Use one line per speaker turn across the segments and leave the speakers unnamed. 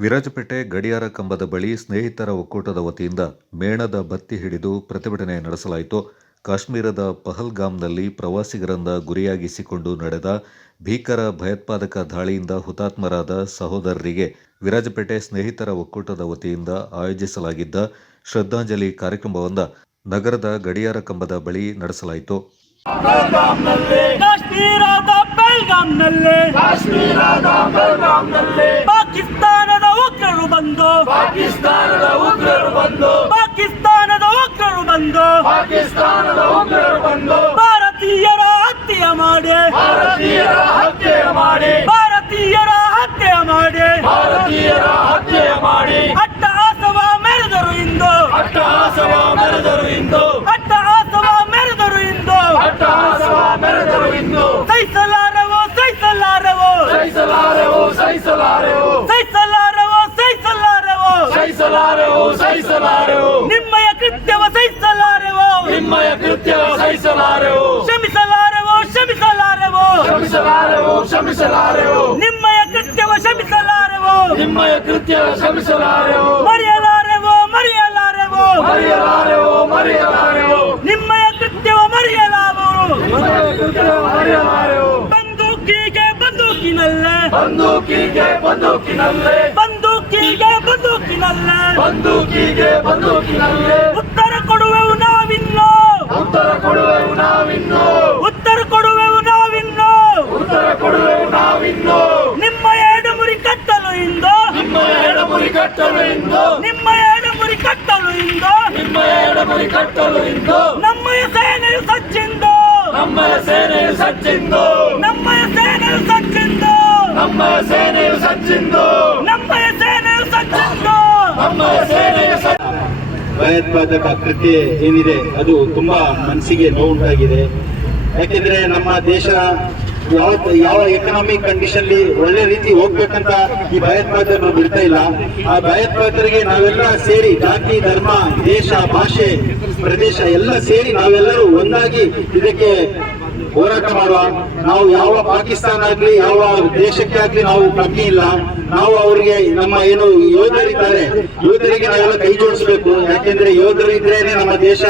ವಿರಾಜಪೇಟೆ ಗಡಿಯಾರ ಕಂಬದ ಬಳಿ ಸ್ನೇಹಿತರ ಒಕ್ಕೂಟದ ವತಿಯಿಂದ ಮೇಣದ ಬತ್ತಿ ಹಿಡಿದು ಪ್ರತಿಭಟನೆ ನಡೆಸಲಾಯಿತು. ಕಾಶ್ಮೀರದ ಪಹಲ್ಗಾಮ್ನಲ್ಲಿ ಪ್ರವಾಸಿಗರನ್ನ ಗುರಿಯಾಗಿಸಿಕೊಂಡು ನಡೆದ ಭೀಕರ ಭಯೋತ್ಪಾದಕ ದಾಳಿಯಿಂದ ಹುತಾತ್ಮರಾದ ಸಹೋದರರಿಗೆ ವಿರಾಜಪೇಟೆ ಸ್ನೇಹಿತರ ಒಕ್ಕೂಟದ ವತಿಯಿಂದ ಆಯೋಜಿಸಲಾಗಿದ್ದ ಶ್ರದ್ಧಾಂಜಲಿ ಕಾರ್ಯಕ್ರಮವೊಂದ ನಗರದ ಗಡಿಯಾರ ಕಂಬದ ಬಳಿ ನಡೆಸಲಾಯಿತು.
ಕಾಶ್ಮೀರದ ಬಂದು
ಪಾಕಿಸ್ತಾನದ ಉಗ್ರರು ಬಂದು
ಪಾಕಿಸ್ತಾನದ ಉಗ್ರರು ಬಂದು
ಪಾಕಿಸ್ತಾನದ ಉಗ್ರರು ಬಂದು
ಭಾರತೀಯರ ಹತ್ಯೆ ಮಾಡಿ
ಭಾರತೀಯರ ಹತ್ಯೆ ಮಾಡಿ
ಭಾರತೀಯರ ಹತ್ಯೆ ಮಾಡಿ
ಭಾರತೀಯರ ಹತ್ಯೆ ಮಾಡಿ
ಅಟ್ಟಹಾಸವ ಮೆರೆದರು ಇಂದು
ಅಟ್ಟಹಾಸವ ಮೆರೆದರು ಇಂದು
ಅಟ್ಟಹಾಸವ ಮೆರೆದರು ಇಂದು
ಅಟ್ಟಹಾಸವ ಮೆರೆದರು ಇಂದು
ಸಹಿಸಲಾರವು ಸಹಿಸಲಾರವು
ಸಹಿಸಲಾರೆವು ಸಹಿಸಲಾರೆವು
ಸಹಿಸಲಾರವು ಸಹಿಸಲಾರವು
ಸಹಿಸಲಾರೆವು ಸಹಿಸಲಾರೆವು
ನಿಮ್ಮಯ ಕೃತ್ಯವ ಸಹಿಸಲಾರವು
ನಿಮ್ಮಯ ಕೃತ್ಯ ಸಹಿಸಲಾರೆವು
ಕ್ಷಮಿಸಲಾರವು ಕ್ಷಮಿಸಲಾರವು
ಕ್ಷಮಿಸಲಾರೆವು ಕ್ಷಮಿಸಲಾರೆವು.
ನಿಮ್ಮಯ ಕೃತ್ಯವ ಕ್ಷಮಿಸಲಾರೆವು.
ನಿಮ್ಮಯ ಕೃತ್ಯವ ಕ್ಷಮಿಸಲಾರೆವು.
ಮರೆಯಲಾರೆವು ಮರೆಯಲಾರೆವು.
ಮರೆಯಲಾರೆವು ಮರೆಯಲಾರೆವು.
ನಿಮ್ಮಯ ಕೃತ್ಯವ ಮರೆಯಲಾರೆವು
ನಿಮ್ಮಯ ಕೃತ್ಯವ ಮರೆಯಲಾರೆವು.
ಬಂದೂಕಿಗೆ ಬಂದೂಕಿನಲ್ಲೇ.
ಬಂದೂಕಿಗೆ ಬಂದೂಕಿನಲ್ಲೇ.
ಬಂದೂಕಿಗೆ ಬಂದೂಕಿನಲ್ಲೇ.
ಬಂದೂಕಿಗೆ ಬಂದೂಕಿನಲ್ಲೇ
ಉತ್ತರ ಕೊಡುವೆವು ನಾವಿನ್ನು
ಉತ್ತರ ಕೊಡುವೆವು ನಾವಿನ್ನು
ಉತ್ತರ ಕೊಡುವೆವು ನಾವಿನ್ನು
ಉತ್ತರ ಕೊಡುವೆವು ನಾವಿನ್ನು
ನಿಮ್ಮ ಎಡಮುರಿ ಕಟ್ಟಲು ಇಂದು
ನಿಮ್ಮ ಎಡಮುರಿ ಕಟ್ಟಲು ಇಂದು
ನಿಮ್ಮ ಎಡಮುರಿ ಕಟ್ಟಲು ಇಂದು
ನಿಮ್ಮ ಎಡಮುರಿ ಕಟ್ಟಲು ಇಂದು.
ನಮ್ಮ ಸೇನೆಯು ಸಜ್ಜಿಂದು
ನಮ್ಮ ಸೇನೆಯು ಸಜ್ಜಿಂದು
ನಮ್ಮ ಸೇನೆಯು ಸಚ್ಚಿಂದು.
ನಮ್ಮ ಸೇನೆಯು ಸಜ್ಜಿಂದು
ನಮ್ಮ ಸೇನೆಯು ಸಜ್ಜಿಂದು
ನಮ್ಮ ಸೇನೆಯು
ಭಯೋತ್ಪಾದಕ ಕೃತ್ಯ ಏನಿದೆ ಅದು ತುಂಬಾ ಮನಸ್ಸಿಗೆ ನೋವುಂಟಾಗಿದೆ. ಯಾಕೆಂದ್ರೆ ನಮ್ಮ ದೇಶ ಯಾವ ಯಾವ ಎಕನಾಮಿಕ್ ಕಂಡೀಷನ್ ಒಳ್ಳೆ ರೀತಿ ಹೋಗ್ಬೇಕಂತ ಈ ಭಯೋತ್ಪಾದಕರು ಬಿಡ್ತಾ ಇಲ್ಲ. ಆ ಭಯೋತ್ಪಾದಕರಿಗೆ ನಾವೆಲ್ಲ ಸೇರಿ ಜಾತಿ, ಧರ್ಮ, ದೇಶ, ಭಾಷೆ, ಪ್ರದೇಶ ಎಲ್ಲ ಸೇರಿ ನಾವೆಲ್ಲರೂ ಒಂದಾಗಿ ಇದಕ್ಕೆ ಹೋರಾಟ ಮಾಡುವ, ನಾವು ಯಾವ ಪಾಕಿಸ್ತಾನ ಆಗ್ಲಿ ಯಾವ ದೇಶಕ್ಕೆ ಆಗ್ಲಿ ನಾವು ಪ್ರಜ್ಞೆ ಇಲ್ಲ. ನಾವು ಅವರಿಗೆ ನಮ್ಮ ಏನು ಯೋಧರಿದ್ದಾರೆ, ಯೋಧರಿಗೆ ನಾವೆಲ್ಲ ಕೈ ಜೋಡಿಸ್ಬೇಕು. ಯಾಕೆಂದ್ರೆ ಯೋಧರು ಇದ್ರೇನೆ ನಮ್ಮ ದೇಶ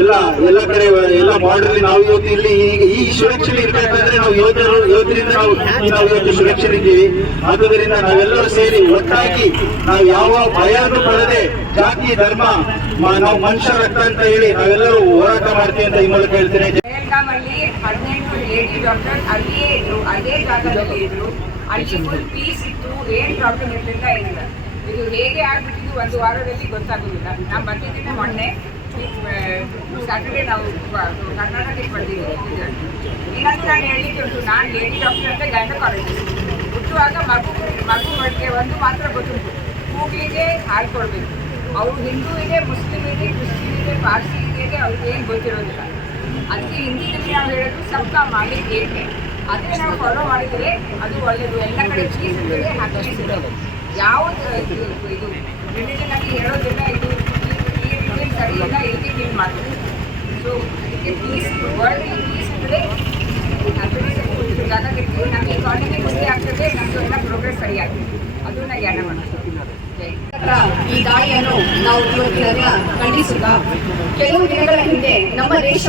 ಎಲ್ಲ ಎಲ್ಲ ಕಡೆ, ಎಲ್ಲ ಬಾರ್ಡರ್ ನಾವು ಇವತ್ತು ಇಲ್ಲಿ ಈ ಸುರಕ್ಷತೆ ಇರ್ಬೇಕಂದ್ರೆ ನಾವು ಯೋಧರು, ಯೋಧರಿಂದ ನಾವು ನಾವು ಇವತ್ತು ಸುರಕ್ಷೆ ಇದ್ದೀವಿ. ಆದುದರಿಂದ ನಾವೆಲ್ಲರೂ ಸೇರಿ ಒಟ್ಟಾಗಿ ನಾವು ಯಾವ ಭಯವನ್ನು ಪಡದೆ ಜಾತಿ, ಧರ್ಮ ನಾವು ಮನುಷ್ಯ, ರಕ್ತ ಅಂತ ಹೇಳಿ ನಾವೆಲ್ಲರೂ ಹೋರಾಟ ಮಾಡ್ತೀವಿ ಅಂತ ಈ ಮೂಲಕ ಹೇಳ್ತೇನೆ.
ಹದಿನೆಂಟು ಲೇಡಿ ಡಾಕ್ಟರ್ ಅಲ್ಲಿಯೇ ಇದ್ರು ಅದೇ ಜಾಗದಲ್ಲಿ ಇದ್ರು. ಅಲ್ಲಿ ಫುಲ್ ಪೀಸ್ ಇತ್ತು ಏನ್ ಪ್ರಾಬ್ಲಮ್ ಇರಲಿಲ್ಲ ಏನಿಲ್ಲ. ಇದು ಹೇಗೆ ಆಗ್ಬಿಟ್ಟಿದ್ದು ಒಂದು ವಾರದಲ್ಲಿ ಗೊತ್ತಾಗುದಿಲ್ಲ. ನಾನು ಬಂದಿದ್ದೇನೆ ಮೊನ್ನೆ. ಸ್ಯಾಟರ್ಡೇ ನಾವು ಕರ್ನಾಟಕಕ್ಕೆ ಬಂದಿದ್ದೀವಿ ಇನ್ನೊಂದು ನಾನು ಹೇಳಲಿಕ್ಕೆ ಉಂಟು ನಾನು ಲೇಡಿ ಡಾಕ್ಟರ್ ಅಂತ ಗೈನಕಾಲಜಿಸ್ಟ್ ಹುಟ್ಟುವಾಗ ಮಗು ಮಗು ಮಡಿಗೆ ಒಂದು ಮಾತ್ರ ಗೊತ್ತುಂಟು. ಕೂಗ್ಲಿಗೆ ಹಾಲು ಕೊಡಬೇಕು. ಅವರು ಹಿಂದೂ ಇದೆ ಮುಸ್ಲಿಮ್ ಇದೆ ಕ್ರಿಶ್ಚಿಯನ್ ಇದೆ ಪಾರ್ಸಿ ಇದೆ ಅವ್ರಿಗೆ ಏನು ಗೊತ್ತಿರೋದಿಲ್ಲ. ಅದಕ್ಕೆ ಹಿಂದಿಯಲ್ಲಿ ನಾವು ಹೇಳೋದು ಸಬ್ಕಾ ಮಾಲಿಕ್ ಏಕೆ? ಅದೇ ನಾವು ಫಾಲೋ ಮಾಡಿದರೆ ಅದು ಒಳ್ಳೆಯದು ಎಲ್ಲ ಕಡೆ ಚೀಸ್ ಇರ್ತದೆ ಹಾಗೆ ಸಿಗೋದು ಯಾವುದು ಇದು ರಿಲಿಜನ್ ಆಗಿ ಹೇಳೋದಿಲ್ಲ ಇದು ಈ ರಿಲಿಜನ್ ಸರಿ ಇಲ್ಲ ಇದಕ್ಕೆ ಕ್ಲೀನ್ ಮಾಡ್ತೀವಿ ಸೊ ಅದಕ್ಕೆ ಪೀಸ್ ವರ್ಲ್ಡ್ ಪೀಸ್ ಇದ್ದರೆ ಜಾಗ ಇರ್ತೀವಿ ನಮ್ಮ ಎಕಾನಮಿ ಮುಂದೆ ಆಗ್ತದೆ ನಮ್ಮದು ಎಲ್ಲ ಪ್ರೋಗ್ರೆಸ್ ಜ್ಞಾನ ಮಾಡ್ತೀವಿ ಜೈ
ಹತ್ರ ಈ ದಾಳಿಯನ್ನು ನಾವು ಇವತ್ತಿನ ಖಂಡಿಸುತ್ತ ಕೆಲವು ದಿನಗಳ ಹಿಂದೆ ನಮ್ಮ ದೇಶ,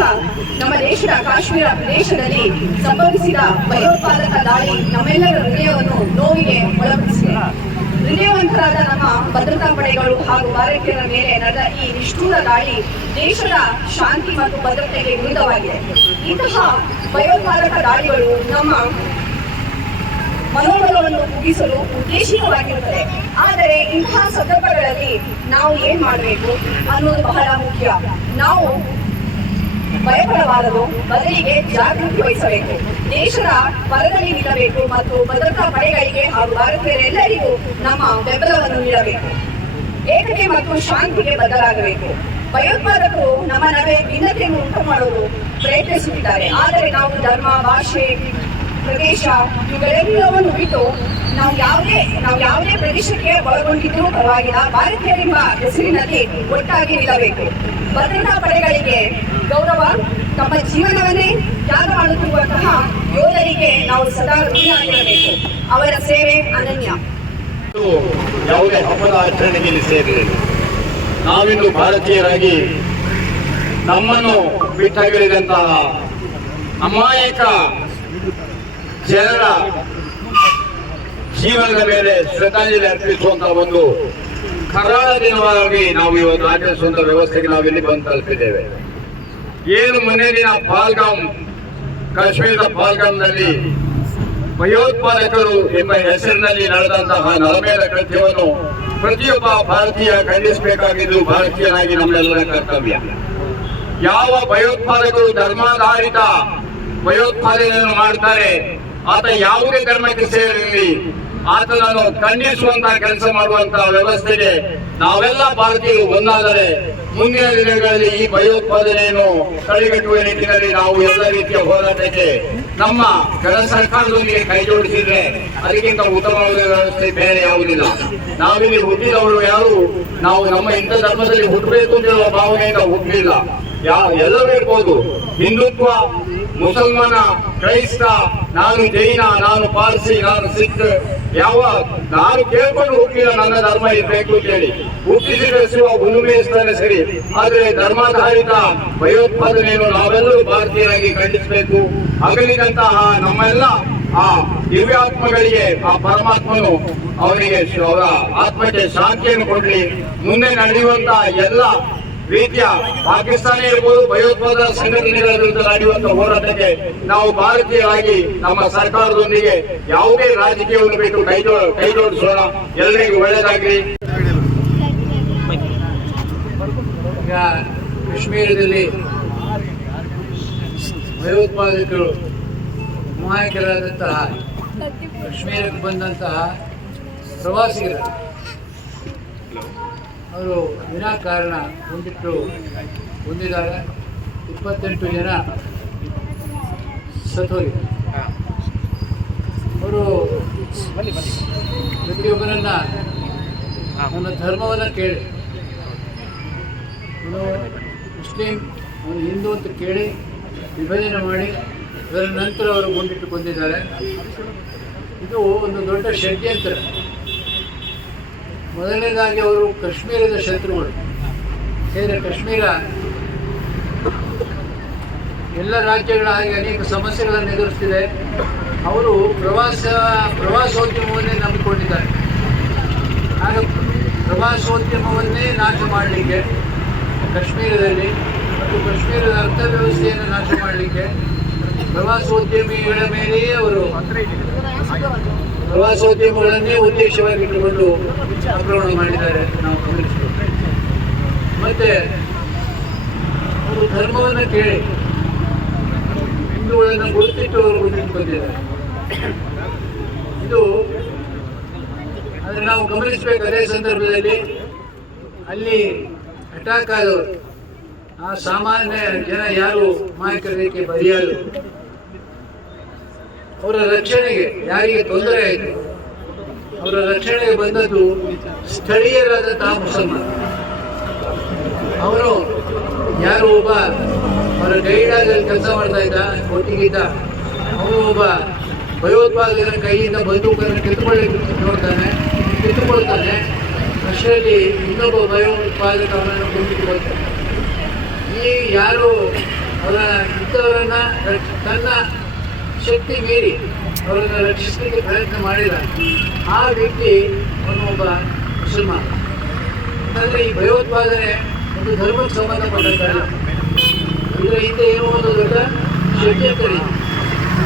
ನಮ್ಮ ದೇಶದ ಕಾಶ್ಮೀರ ಪ್ರದೇಶದಲ್ಲಿ ಸಂಭವಿಸಿದ ಭಯೋತ್ಪಾದಕ ದಾಳಿ ನಮ್ಮೆಲ್ಲರ ಹೃದಯವನ್ನು ನೋವಿಗೆ ಒಳಪಡಿಸಿದೆ. ಹೃದಯವಂತರಾದ ನಮ್ಮ ಭದ್ರತಾ ಪಡೆಗಳು ಹಾಗೂ ಭಾರತೀಯರ ಮೇಲೆ ನಡೆದ ಈ ನಿಷ್ಠೂರ ದಾಳಿ ದೇಶದ ಶಾಂತಿ ಮತ್ತು ಭದ್ರತೆಗೆ ವಿರುದ್ಧವಾಗಿದೆ. ಇಂತಹ ಭಯೋತ್ಪಾದಕ ದಾಳಿಗಳು ನಮ್ಮ ಮನೋಬಲವನ್ನು ಮುಗಿಸಲು ಉದ್ದೇಶಿತವಾಗಿರುತ್ತದೆ ಆದರೆ ಇಂತಹ ಸಂದರ್ಭಗಳಲ್ಲಿ ನಾವು ಏನ್ ಮಾಡಬೇಕು ಅನ್ನೋದು ಬಹಳ ಮುಖ್ಯ. ನಾವು ಭಯಪಡಬಾರದು, ಬದಲಿಗೆ ಜಾಗೃತಿ ವಹಿಸಬೇಕು. ದೇಶದ ಪರದಲ್ಲಿ ನಿಲ್ಲಬೇಕು ಮತ್ತು ಭದ್ರತಾ ಪಡೆಗಳಿಗೆ ಹಾಗೂ ಭಾರತೀಯರೆಲ್ಲರಿಗೂ ನಮ್ಮ ಬೆಂಬಲವನ್ನು ನೀಡಬೇಕು. ಏಕತೆ ಮತ್ತು ಶಾಂತಿಗೆ ಬದಲಾಗಬೇಕು ಭಯೋತ್ಪಾದಕರು ನಮ್ಮ ನಡುವೆ ಭಿನ್ನತೆಯನ್ನು ಉಂಟು ಮಾಡಲು ಪ್ರಯತ್ನಿಸುತ್ತಿದ್ದಾರೆ. ಆದರೆ ನಾವು ಧರ್ಮ, ಭಾಷೆ ಪ್ರದೇಶ ಇವುಗಳೆಲ್ಲವನ್ನು ಬಿಟ್ಟು ನಾವು ಯಾವುದೇ ನಾವು ಯಾವುದೇ ಪ್ರದೇಶಕ್ಕೆ ಒಳಗೊಂಡಿದ್ದರೂ ಪರವಾಗಿಲ್ಲ. ಭಾರತೀಯರೆಂಬ ಹೆಸರಿನಲ್ಲಿ ಒಟ್ಟಾಗಿ ನಿಲ್ಲಬೇಕು. ಭದ್ರತಾ ಪಡೆಗಳಿಗೆ ಗೌರವ, ತಮ್ಮ ಜೀವನವನ್ನೇ ತ್ಯಾಗ ಮಾಡುತ್ತಿರುವಂತಹ ಯೋಧರಿಗೆ ನಾವು ಸದಾ ಋಣಿಯಾಗಿರಬೇಕು. ಅವರ ಸೇವೆ ಅನನ್ಯ.
ಯಾವುದೇ ಹಬ್ಬದ ಆಚರಣೆಗೆ ಸೇರಿರಲಿಲ್ಲ ನಾವಿಂದು ಭಾರತೀಯರಾಗಿ ನಮ್ಮನ್ನು ಬಿಟ್ಟಾಗಿರಿದಂತಹ ಅಮಾಯಕ ಜನರ ಜೀವನದ ಮೇಲೆ ಶ್ರದ್ಧಾಂಜಲಿ ಅರ್ಪಿಸುವಂತಹ ಒಂದು ಕರಾಳ ದಿನವಾಗಿ ನಾವು ಇವತ್ತು ಆಚರಿಸುವಂತ ವ್ಯವಸ್ಥೆಗೆ ಇಲ್ಲಿ ಬಂದು ತಲುಪಿದ್ದೇವೆ. ಏನು ಮೊನ್ನೆ ದಿನ ಪಾಲ್ಗಾಮ್ ಕಾಶ್ಮೀರದ ಪಾಲ್ಗಾಮ್ನಲ್ಲಿ ಭಯೋತ್ಪಾದಕರು ಎಂಬ ಹೆಸರಿನಲ್ಲಿ ನಡೆದಂತಹ ನರಮೇಧ ಕೃತ್ಯವನ್ನು ಪ್ರತಿಯೊಬ್ಬ ಭಾರತೀಯ ಖಂಡಿಸಬೇಕಾಗಿದ್ದು ಭಾರತೀಯನಾಗಿ ನಮ್ಮೆಲ್ಲರ ಕರ್ತವ್ಯ. ಯಾವ ಭಯೋತ್ಪಾದಕರು ಧರ್ಮಾಧಾರಿತ ಭಯೋತ್ಪಾದನೆಯನ್ನು ಮಾಡ್ತಾರೆ ಆತ ಯಾವುದೇ ಧರ್ಮಕ್ಕೆ ಸೇರಿರಲಿ, ಆತನನ್ನು ಖಂಡಿಸುವಂತಹ ಕೆಲಸ ಮಾಡುವಂತಹ ವ್ಯವಸ್ಥೆಗೆ ನಾವೆಲ್ಲ ಭಾರತೀಯರು ಒಂದಾದರೆ ಮುಂದಿನ ದಿನಗಳಲ್ಲಿ ಈ ಭಯೋತ್ಪಾದನೆಯನ್ನು ತಡೆಗಟ್ಟುವ ನಿಟ್ಟಿನಲ್ಲಿ ನಾವು ಎಲ್ಲ ರೀತಿಯ ಹೋರಾಟಕ್ಕೆ ನಮ್ಮ ಕೆಲ ಸರ್ಕಾರದೊಂದಿಗೆ ಕೈ ಜೋಡಿಸಿದ್ರೆ ಅದಕ್ಕಿಂತ ಉತ್ತಮವಾದ ವ್ಯವಸ್ಥೆ ಬೇರೆ ಯಾವುದಿಲ್ಲ. ನಾವಿಲ್ಲಿ ಹುಟ್ಟಿದವರು ಯಾರು? ನಾವು ನಮ್ಮ ಇಂಥ ಧರ್ಮದಲ್ಲಿ ಹುಟ್ಟಬೇಕು ಅಂತ ಹೇಳುವ ಭಾವನೆಯಿಂದ ಹುಟ್ಟಲಿಲ್ಲ ಯಾ ಎಲ್ಲರೂ ಇರ್ಬೋದು. ಹಿಂದುತ್ವ, ಮುಸಲ್ಮಾನ ಕ್ರೈಸ್ತ, ನಾನು ಜೈನ, ನಾನು ಪಾರ್ಸಿ, ನಾನು ಸಿಖ್, ಯಾವ ನಾನು ಕೇಳ್ಕೊಂಡು ಹುಟ್ಟಿದ ನನ್ನ ಧರ್ಮ ಇರಬೇಕು ಅಂತ ಹೇಳಿ ಹುಟ್ಟಿಸಿ ಬೆಳೆಸುವ ಹುಲ್ಲುಮೆ ಸ್ಥಾನ ಸರಿ. ಆದ್ರೆ ಧರ್ಮಾಧಾರಿತ ಭಯೋತ್ಪಾದನೆಯನ್ನು ನಾವೆಲ್ಲರೂ ಭಾರತೀಯರಾಗಿ ಖಂಡಿಸಬೇಕು. ಅಗಲಿದಂತಹ ನಮ್ಮೆಲ್ಲ ಆ ದಿವ್ಯಾತ್ಮಗಳಿಗೆ, ಆ ಪರಮಾತ್ಮನು ಅವರಿಗೆ ಅವರ ಆತ್ಮಕ್ಕೆ ಶಾಂತಿಯನ್ನು ಕೊಡಲಿ. ಮುಂದೆ ನಡೆಯುವಂತಹ ಎಲ್ಲ ರೀತಿಯ ಪಾಕಿಸ್ತಾನ ಇರ್ಬೋದು ಭಯೋತ್ಪಾದನಾ ಸಂಘಟನೆಗಳ ವಿರುದ್ಧ ನಡೆಯುವಂತಹ ಹೋರಾಟಕ್ಕೆ ನಾವು ಭಾರತೀಯರಾಗಿ ನಮ್ಮ ಸರ್ಕಾರದೊಂದಿಗೆ ಯಾವುದೇ ರಾಜಕೀಯವನ್ನು ಬೇಕು ಕೈ ಕೈ ಜೋಡಿಸೋಣ ಎಲ್ಲರಿಗೂ ಒಳ್ಳೆಯದಾಗಲಿ
ಕಾಶ್ಮೀರದಲ್ಲಿ ಭಯೋತ್ಪಾದಕರು ನಾಯಕರಾದಂತಹ ಕಾಶ್ಮೀರಕ್ಕೆ ಬಂದಂತಹ ಪ್ರವಾಸಿಗರು ಅವರು ವಿನಾಕಾರಣ ಒಂದಿಟ್ಟು ಹೊಂದಿದ್ದಾರೆ. ಇಪ್ಪತ್ತೆಂಟು ಜನ ಸತ್ತೋಗಿದ್ದಾರೆ. ಅವರು ಪ್ರತಿಯೊಬ್ಬರನ್ನ ನನ್ನ ಧರ್ಮವನ್ನು ಕೇಳಿ. ಅವನು ಮುಸ್ಲಿಂ, ಅವನು ಹಿಂದೂ ಅಂತ ಕೇಳಿ ವಿಭಜನೆ ಮಾಡಿ ಅದರ ನಂತರ ಅವರು ಗುಂಡಿಟ್ಟು ಕೊಂದಿದ್ದಾರೆ ಇದು ಒಂದು ದೊಡ್ಡ ಷಡ್ಯಂತ್ರ. ಮೊದಲನೇದಾಗಿ ಅವರು ಕಾಶ್ಮೀರದ ಶತ್ರುಗಳು. ಏನು ಕಾಶ್ಮೀರ ಎಲ್ಲ ರಾಜ್ಯಗಳ ಹಾಗೆ ಅನೇಕ ಸಮಸ್ಯೆಗಳನ್ನು ಎದುರಿಸ್ತಿದೆ. ಅವರು ಪ್ರವಾಸ, ಪ್ರವಾಸೋದ್ಯಮವನ್ನೇ ನಂಬಿಕೊಂಡಿದ್ದಾರೆ. ಆಗ ಪ್ರವಾಸೋದ್ಯಮವನ್ನೇ ನಾಶ ಮಾಡಲಿಕ್ಕೆ, ಕಾಶ್ಮೀರದಲ್ಲಿ ಮತ್ತು ಕಾಶ್ಮೀರದ ಅರ್ಥವ್ಯವಸ್ಥೆಯನ್ನು ನಾಶ ಮಾಡಲಿಕ್ಕೆ ಪ್ರವಾಸೋದ್ಯಮಿಗಳ ಮೇಲೆಯೇ ಅವರು ಪ್ರವಾಸೋದ್ಯಮಗಳನ್ನೇ ಉದ್ದೇಶವಾಗಿಟ್ಟುಕೊಂಡು ಆಕ್ರಮಣ ಮಾಡಿದ್ದಾರೆ ನಾವು ಗಮನಿಸಬೇಕು ಮತ್ತೆ ಅವರು ಧರ್ಮವನ್ನು ಕೇಳಿ ಹಿಂದೂಗಳನ್ನು ಗುರುತಿಟ್ಟು ಅವರು ಬಂದಿದ್ದಾರೆ ಇದು. ಆದರೆ ನಾವು ಗಮನಿಸಬೇಕು ಅದೇ ಸಂದರ್ಭದಲ್ಲಿ ಅಲ್ಲಿ ಅಟ್ಯಾಕ್ ಆದವರು. ಆ ಸಾಮಾನ್ಯ ಜನ ಯಾರು? ಮಾಯಕರಿಗೆ ಬಲಿಯಾದರು ಅವರ ರಕ್ಷಣೆಗೆ ಯಾರಿಗೆ ತೊಂದರೆ ಆಯಿತು? ಅವರ ರಕ್ಷಣೆಗೆ ಬಂದದ್ದು ಸ್ಥಳೀಯರಾದಂತಹ ಮುಸಲ್ಮಾನ ಅವರು ಯಾರು ಒಬ್ಬ ಅವರ ಗೈಡಾಗಿ ಕೆಲಸ ಮಾಡ್ತಾ ಇದ್ದ ಒಟ್ಟಿಗಿದ್ದ ಅವನು ಒಬ್ಬ ಭಯೋತ್ಪಾದಕರ ಕೈಯಿಂದ ಬಂದೂಕನ್ನು ಕಿತ್ತುಕೊಳ್ಳಿ ನೋಡ್ತಾನೆ, ಕಿತ್ತುಕೊಳ್ತಾನೆ. ಅಷ್ಟರಲ್ಲಿ ಇನ್ನೊಬ್ಬ ಭಯೋತ್ಪಾದಕ ಅವನನ್ನು ಕೊಂಡಿಟ್ಟುಕೊಳ್ತಾನೆ ಈ ಯಾರು ಅವರ ಇದ್ದವರನ್ನ, ತನ್ನ ಶಕ್ತಿ ಮೀರಿ ಅವರನ್ನು ರಕ್ಷಿಸಲಿಕ್ಕೆ ಪ್ರಯತ್ನ ಮಾಡಿದ ಆ ವ್ಯಕ್ತಿ ಅವನು ಒಬ್ಬ ಮುಸಲ್ಮಾನ. ಅಂದರೆ ಈ ಭಯೋತ್ಪಾದನೆ ಒಂದು ಧರ್ಮಕ್ಕೆ ಸಂಬಂಧಪಟ್ಟಂತಲ್ಲ ಇದರ ಹಿಂದೆ ಏನೋ ಒಂದು ದೊಡ್ಡ ಷಡ್ಯಂತ್ರ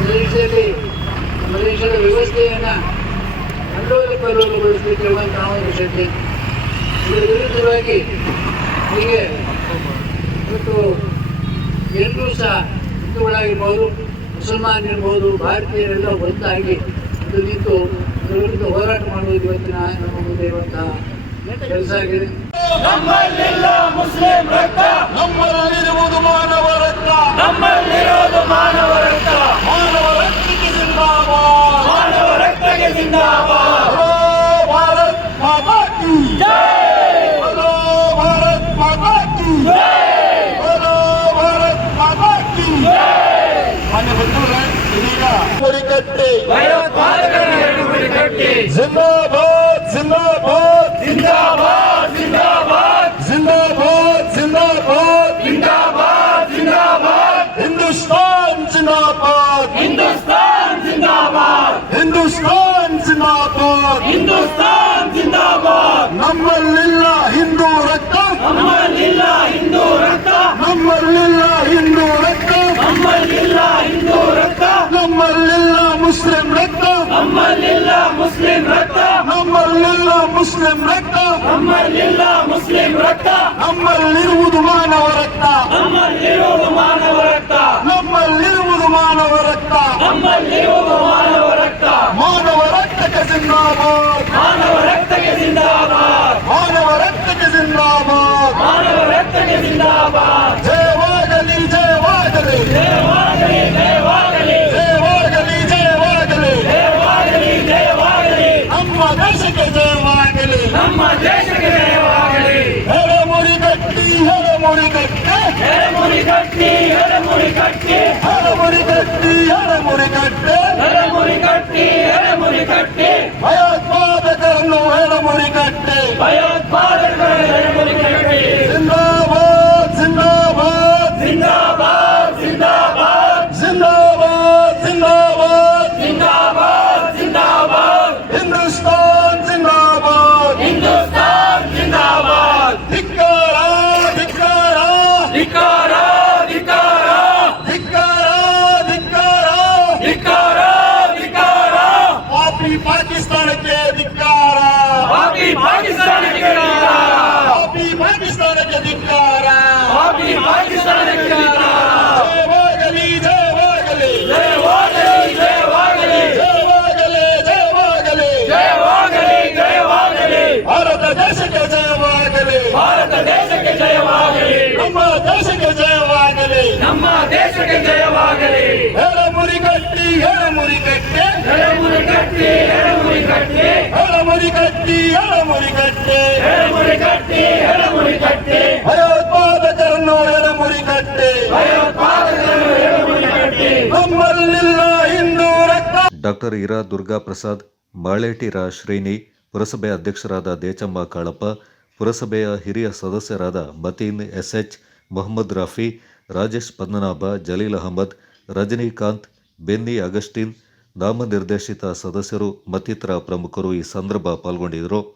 ದೇಶದಲ್ಲಿ ದೇಶದ ವ್ಯವಸ್ಥೆಯನ್ನು ಅಲ್ಲೋಲ ಕಲ್ಲೋಲಗೊಳಿಸಲಿಕ್ಕೆ ಇರುವಂತಹ ಒಂದು ಶಕ್ತಿ. ಇದರ ವಿರುದ್ಧವಾಗಿ ಹೀಗೆ ಇವತ್ತು ಎಲ್ಲರೂ ಸಹ ಹಿಂದೂಗಳಾಗಿರ್ಬೋದು ಮುಸಲ್ಮಾನರಿರ್ಬೋದು ಭಾರತೀಯರೆಲ್ಲ ಒಂದಾಗಿ ಒಂದು ನಿಂತು ವಿರುದ್ಧ ಹೋರಾಟ ಮಾಡುವುದು ಇವತ್ತಿನ ಮುಂದೆ ಇರುವಂತಹ ಕೆಲಸ ಆಗಿದೆ.
ಇದೀಗ ಕುರಿಕಟ್ಟಿ
ಭಯೋತ್ಪಾದಕರನ್ನು ಕಟ್ಟಿ
ಜಿಂದಾಬಾದ್
ಜಿಂದಾಬಾದ್
ಜಿಂದಾಬಾದ್ ಜಿಂದಾಬಾದ್
ಜಿಂದಾಬಾದ್ ಜಿಂದಾಬಾದ್
ಜಿಂದಾಬಾದ್ ಜಿಂದಾಬಾದ್
ಹಿಂದೂಸ್ತಾನ್ ಜಿಂದಾಬಾದ್
ಹಿಂದೂಸ್ತಾನ್ ಜಿಂದಾಬಾದ್
ಹಿಂದೂಸ್ತಾನ್ ಜಿಂದಾಬಾದ್
ಹಿಂದೂಸ್ತಾನ್ ಜಿಂದಾಬಾದ್
ನಮ್ಮಲ್ಲಿಲ್ಲ ಹಿಂದೂ ರಕ್ತ
ನಮ್ಮಲ್ಲಿಲ್ಲ ಹಿಂದೂ ರಕ್ತ
ನಮ್ಮಲ್ಲಿಲ್ಲ ಹಿಂದೂ ರಕ್ತ
ನಮ್ಮಲ್ಲಿಲ್ಲ ಹಿಂದೂ ರಕ್ತ
ನಮ್ಮಲ್ಲಿಲ್ಲ ಮುಸ್ಲಿಂ ರಕ್ತ
ನಮ್ಮಲ್ಲಿಲ್ಲ ಮುಸ್ಲಿಂ ರಕ್ತ
ನಮ್ಮಲ್ಲಿಲ್ಲ ಮುಸ್ಲಿಂ ರಕ್ತ
ನಮ್ಮಲ್ಲಿಲ್ಲ ಮುಸ್ಲಿಂ ರಕ್ತ
ನಮ್ಮಲ್ಲಿರುವುದು ಮಾನವ ರಕ್ತ
ನಮ್ಮಲ್ಲಿರುವುದು ಮಾನವ ರಕ್ತ
ನಮ್ಮಲ್ಲಿರುವುದು ಮಾನವ ರಕ್ತ
ನಮ್ಮಲ್ಲಿರುವುದು ಮಾನವ ರಕ್ತ
ಮಾನವ ರಕ್ತಕ್ಕೆ ಜಿಂದಾಬಾದ್
ಮಾನವ ರಕ್ತಕ್ಕೆ ಜಿಂದಾಬಾದ್
Nico!
ನಮ್ಮ ದೇಶಕ್ಕೆ ಜಯವಾಗಲಿ.
ಹೆರಮುರಿ ಕಟ್ಟಿ ಹೆರಮುರಿ ಕಟ್ಟಿ
ಎಡಮುರಿ ಕಟ್ಟಿ ಎಡಮುರಿ ಕಟ್ಟಿ
ಹೆರಮುರಿ ಕಟ್ಟಿ ಹೆರಮುರಿ ಕಟ್ಟೆ
ಎಡಮುರಿ ಕಟ್ಟಿ ಎಡಮುರಿ ಕಟ್ಟೆ
ಭಯೋತ್ಪಾದಕರನ್ನು ಹೆರಮುರಿ ಕಟ್ಟೆ
ಭಯೋತ್ಪಾದಕರನ್ನು ಎಡಮುರಿ ಕಟ್ಟಿ
ನಮ್ಮಲ್ಲಿಲ್ಲ ಹಿಂದೂ ರಕ್ತ.
ಡಾಕ್ಟರ್ ಇರಾ ದುರ್ಗಾ ಪ್ರಸಾದ್ ಮಾಳೇಟಿರ ಶ್ರೇಣಿ ಪುರಸಭೆ ಅಧ್ಯಕ್ಷರಾದ ದೇಚಮ್ಮ ಕಾಳಪ್ಪ ಪುರಸಭೆಯ ಹಿರಿಯ ಸದಸ್ಯರಾದ Mateen SH Mohammed Rafi Rajesh Padmanabha Jaleel Ahmed Rajinikanth Benny Augustine ನಾಮನಿರ್ದೇಶಿತ ಸದಸ್ಯರು ಮತ್ತಿತರ ಪ್ರಮುಖರು ಈ ಸಂದರ್ಭ ಪಾಲ್ಗೊಂಡಿದ್ದರು.